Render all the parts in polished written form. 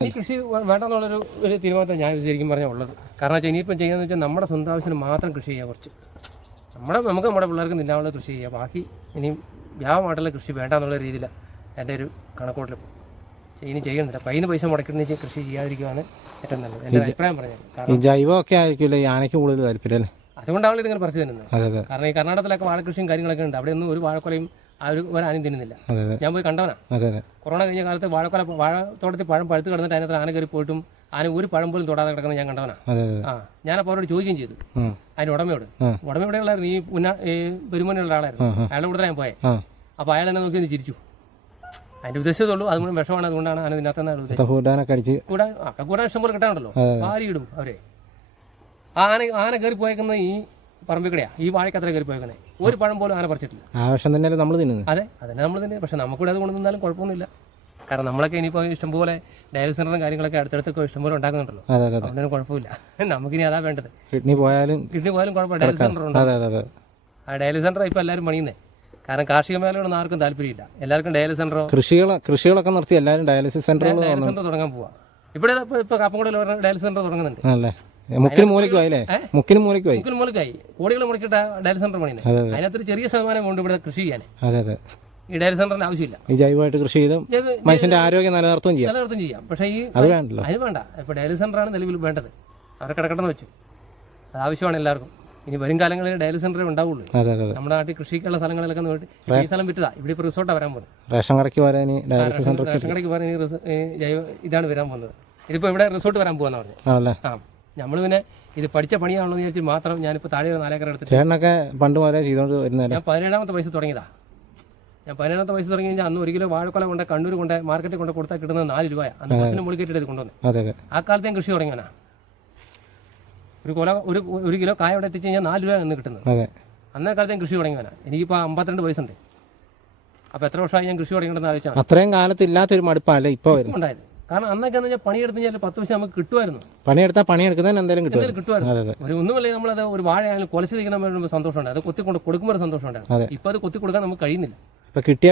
ഈ കൃഷി വേണ്ടെന്നുള്ളൊരു തീരുമാനത്തെ ഞാൻ ശരിക്കും പറഞ്ഞാൽ ഉള്ളത്. കാരണം വെച്ചാൽ ഇനിയിപ്പം ചെയ്യാന്ന് വെച്ചാൽ നമ്മുടെ സ്വന്തം ആവശ്യത്തിന് മാത്രം കൃഷി ചെയ്യുക. കുറച്ച് നമുക്ക് നമ്മുടെ പിള്ളേർക്ക് നിന്നാവുള്ള കൃഷി ചെയ്യുക. ബാക്കി ഇനിയും വ്യാപമായിട്ടുള്ള കൃഷി വേണ്ട എന്നുള്ള രീതിയിലാണ് എൻ്റെ ഒരു കണക്കൂട്ടൽ. ഇനി ചെയ്യുന്നില്ല. കയ്യിൽ പൈസ മുടക്കിട്ട് കൃഷി ചെയ്യാതിരിക്കുകയാണ് ഏറ്റവും നല്ലത്. എൻ്റെ അഭിപ്രായം പറഞ്ഞത്. ഈ ജൈവമൊക്കെ ആയിരിക്കില്ല ഈ ആനയ്ക്ക് കൂടുതൽ താല്പര്യം അല്ലേ? അതുകൊണ്ടാണ് ഇതിങ്ങനെ പറിച്ചു തരുന്നത്. കാരണം ഈ കർണാടകത്തിലൊക്കെ വാഴക്കൃഷിയും കാര്യങ്ങളൊക്കെ ഉണ്ട്. അവിടെ ഒന്നും ഒരു വാഴക്കൊലയും ഒരു ആനയും തിന്നുന്നില്ല. ഞാൻ പോയി കണ്ടവനാ. കൊറോണ കഴിഞ്ഞ കാലത്ത് വാഴത്തോട്ടത്തിൽ പഴം പഴുത്ത് കിടന്നിട്ട് അതിനകത്ത് ആന കയറി പോയിട്ടും ആന ഒരു പഴം പോലും തൊടാതെ കിടക്കുന്നത് ഞാൻ കണ്ടവനാ. ഞാനപ്പോൾ അവരോട് ചോദിക്കുകയും ചെയ്തു അതിന്റെ ഉടമയോട്. ഉടമയോടെയുള്ളായിരുന്നു ഈ പെരുമനുള്ള ആളായിരുന്നു. അയാളുടെ കൂടെ ഞാൻ പോയെ. അപ്പൊ അയാൾ എന്നെ നോക്കി ഒന്ന് ചിരിച്ചു. അതിന്റെ ഉദ്ദേശത്തുള്ളൂ അതുകൊണ്ട് വിഷമാണ്, അതുകൊണ്ടാണ് ആന ഇതിനകത്തെന്നാണ് ഉദ്ദേശം. കൂടാൻ ഇഷ്ടംപോലെ കിട്ടാനുണ്ടല്ലോ, വാരിയിടും അവരെ. ആന കയറി പോയേക്കുന്നത് ഈ പറമ്പിക്കടയാ, ഈ വാഴക്കത്ര കയറി പോയേക്കുന്നത്. ഒരു പഴം പോലും ആന പറിച്ചിട്ടില്ല. ആവശ്യം തന്നെ നമ്മൾ തിന്നുന്നത്. അതെ, അതന്നെ നമ്മൾ തന്നെ. പക്ഷെ നമുക്കിവിടെ അത് കൊണ്ടു നിന്നാലും കുഴപ്പമൊന്നുമില്ല. കാരണം നമ്മളൊക്കെ ഇനിയിപ്പോൾ ഇഷ്ടംപോലെ ഡയാലിസിസ് സെന്ററും കാര്യങ്ങളൊക്കെ അടുത്തടുത്തൊക്കെ ഇഷ്ടംപോലെ ഉണ്ടാക്കുന്നുണ്ടല്ലോ. അതുകൊണ്ടൊന്നും കുഴപ്പമില്ല. നമുക്കിനി അതാ വേണ്ടത്. കിഡ്നി പോയാലും കുഴപ്പമില്ല. ഡയാലിസിസ് സെന്റർ ഉണ്ട്. ആ ഡയാലിസിസ് സെന്റർ ഇപ്പോൾ എല്ലാവരും പണിയുന്നത്. കാരണം കാർഷിക മേഖലയോടൊന്നും ആർക്കും താല്പര്യമില്ല. എല്ലാവർക്കും ഡയാലിസിസ് സെന്ററോ കൃഷികളൊക്കെ നിർത്തി എല്ലാവരും ഡയാലിസിസ് സെന്റർ തുടങ്ങാൻ പോവാ. ഇവിടെ ഇപ്പോൾ കാപ്പംകുടിയിൽ ഡയാലിസിസ് സെന്റർ തുടങ്ങുന്നുണ്ട്. മുക്കിന് മൂലക്കായി കോടികൾ മുടക്കിയിട്ട് ഡയാലിസിസ് സെന്റർ പണിയുന്നത്. അതിനകത്തൊരു ചെറിയ ശതമാനം കൊണ്ട് ഇവിടെ കൃഷി ചെയ്യാൻ ഈ ഡയാലിസിസ് സെന്ററിന് ആവശ്യമില്ല. ഈ ജൈവമായിട്ട് കൃഷി ചെയ്തും മനുഷ്യന്റെ ആരോഗ്യം നിലനിർത്തുകയും ചെയ്യാം. പക്ഷേ ഈ അതിന് വേണ്ട. ഇപ്പോൾ ഡയാലിസിസ് സെന്ററാണ് നിലവിൽ വേണ്ടത്. അവരെ കിടക്കണമെന്ന് വെച്ചു. അത് ആവശ്യമാണ് എല്ലാവർക്കും. ഇനി വരും കാലങ്ങളിൽ ഡയാലിസിസ് സെന്ററേ ഉണ്ടാവുള്ളൂ. നമ്മുടെ നാട്ടിൽ കൃഷിക്കുള്ള സ്ഥലങ്ങളിലൊക്കെ ഈ സ്ഥലം വിറ്റതാ. ഇവിടെ ഇപ്പോൾ റിസോർട്ടാണ് വരാൻ പോകുന്നത്. റേഷൻ കടയ്ക്ക് വരാൻ ജൈവ ഇതാണ് വരാൻ പോകുന്നത്. ഇതിപ്പോൾ ഇവിടെ റിസോർട്ട് വരാൻ പോകാന്ന് പറഞ്ഞു. നമ്മൾ പിന്നെ ഇത് പഠിച്ച പണിയാണല്ലോ എന്ന് വിചാരിച്ച് മാത്രം ഞാനിപ്പോൾ താഴെ 4 ഏക്കർ എടുത്തിട്ട് പണ്ട് മുതലേ ചെയ്തുകൊണ്ട് വരുന്നത്. ഞാൻ 17ാമത്തെ വയസ്സ് തുടങ്ങിയതാ. ഞാൻ 17ാമത്തെ വയസ്സ് തുടങ്ങി കഴിഞ്ഞാൽ അന്ന് 1 കിലോ വാഴക്കൊല കൊണ്ട് കണ്ണൂർ കൊണ്ട് മാർക്കറ്റിൽ കൊണ്ട് കൊടുത്താൽ കിട്ടുന്നത് 4 രൂപയാണ്. അന്ന് ബസ്സിന് മുകളിൽ കയറ്റിട്ട് കൊണ്ടുവന്നത്. ആ കാലത്ത് ഞാൻ കൃഷി തുടങ്ങിയാനാ. ഒരു കിലോ കായ അവിടെ എത്തിച്ച് കഴിഞ്ഞാൽ 4 രൂപ എന്ന് കിട്ടുന്നത്. അന്നേ കാലത്ത് ഞാൻ കൃഷി തുടങ്ങിയാനാ. എനിക്കിപ്പോൾ 52 വയസ്സുണ്ട്. അപ്പോൾ എത്ര വർഷമായി ഞാൻ കൃഷി തുടങ്ങിയിട്ടുണ്ടെന്ന് ആലോചിച്ചാൽ അത്രയും കാലത്ത് ഇല്ലാത്തൊരു മടുപ്പല്ലേ ഇപ്പോൾ ഉണ്ടായത്. കാരണം അന്നൊക്കെ എന്ന് വെച്ചാൽ പണിയെടുത്ത് കഴിഞ്ഞാൽ 10 വർഷം നമുക്ക് കിട്ടുമായിരുന്നു. പണിയെടുക്കുന്നതിന് എന്തെങ്കിലും കിട്ടുമായിരുന്നു. ഒന്നുമല്ലേ നമ്മളത് ഒരു വാഴയായാലും കൊലച്ച് നിൽക്കുന്ന സന്തോഷമുണ്ട്. അത് കൊത്തിക്കൊണ്ട് കൊടുക്കുമ്പോൾ സന്തോഷമുണ്ടായിരുന്നു. ഇപ്പൊ അത് കൊത്തി കൊടുക്കാൻ നമുക്ക് കഴിയുന്നില്ല. കിട്ടി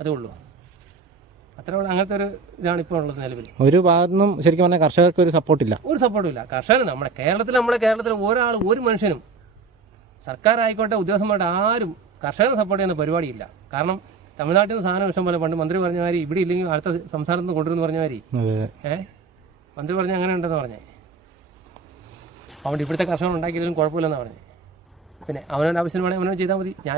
അതേ ഉള്ളൂ. അത്ര അങ്ങനത്തെ ഒരു ഇതാണ് ഇപ്പോൾ ഉള്ളത് നിലവിൽ. ഒരു ഭാഗത്തുനിന്നും ശരിക്കും പറഞ്ഞാൽ കർഷകർക്ക് ഒരു സപ്പോർട്ടില്ല. കർഷകന് നമ്മുടെ കേരളത്തിൽ ഒരു മനുഷ്യനും സർക്കാർ ആയിക്കോട്ടെ ഉദ്യോഗസ്ഥന്മാരുടെ ആരും കർഷകനെ സപ്പോർട്ട് ചെയ്യുന്ന പരിപാടിയില്ല. കാരണം തമിഴ്നാട്ടിൽ നിന്ന് സാധനം ഇഷ്ടം പോലെ പണ്ട് മന്ത്രി പറഞ്ഞ മാതിരി ഇവിടെ ഇല്ലെങ്കിൽ അടുത്ത സംസ്ഥാനത്ത് നിന്ന് കൊണ്ടുവരുമെന്ന് പറഞ്ഞ മാതിരി മന്ത്രി പറഞ്ഞ അങ്ങനെ ഉണ്ടെന്ന് പറഞ്ഞേ. അതുകൊണ്ട് ഇവിടുത്തെ കർഷകൻ ഉണ്ടാക്കിയതിലും കുഴപ്പമില്ലെന്നാണ് പറഞ്ഞത്. പിന്നെ അവനവൻ്റെ ആവശ്യം വേണമെങ്കിൽ അവനവൻ ചെയ്താൽ മതി. ഞാൻ